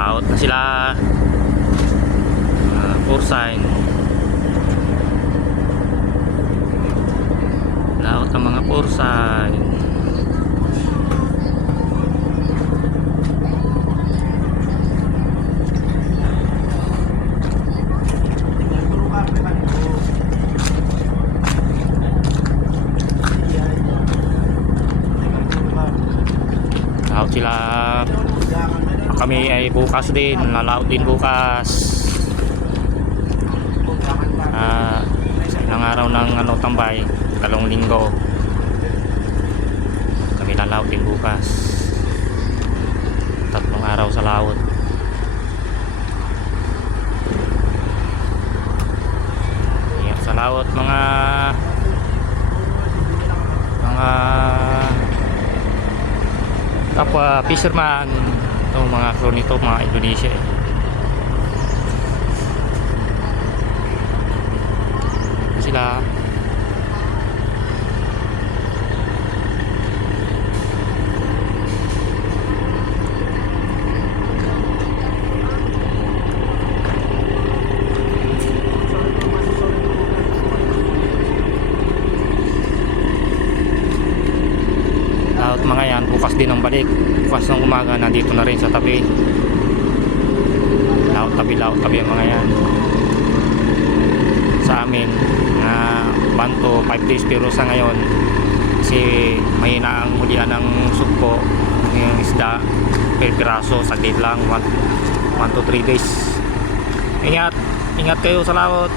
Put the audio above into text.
laot na sila. Porcine. Laot ang mga porcine. Laot sila. Kami ay bukas din, lalaot din bukas. Sa ilang araw ng tambay, 2 linggo. Kami lalaot din bukas. 3 araw sa laot. Sa laot mga kapwa fisherman, itong mga crew nito, mga Indonesia. Sila lahat mga yan, bukas din ang balik. Bukas ng umaga, nandito na rin sa tabi. Laot tabi ang mga yan. Sa amin na banto 5 days, pero sa ngayon kasi mahina ang hulihan ng sugpo, yung isda per piraso, saglit lang, 1 to 3 days. Ingat kayo sa laot.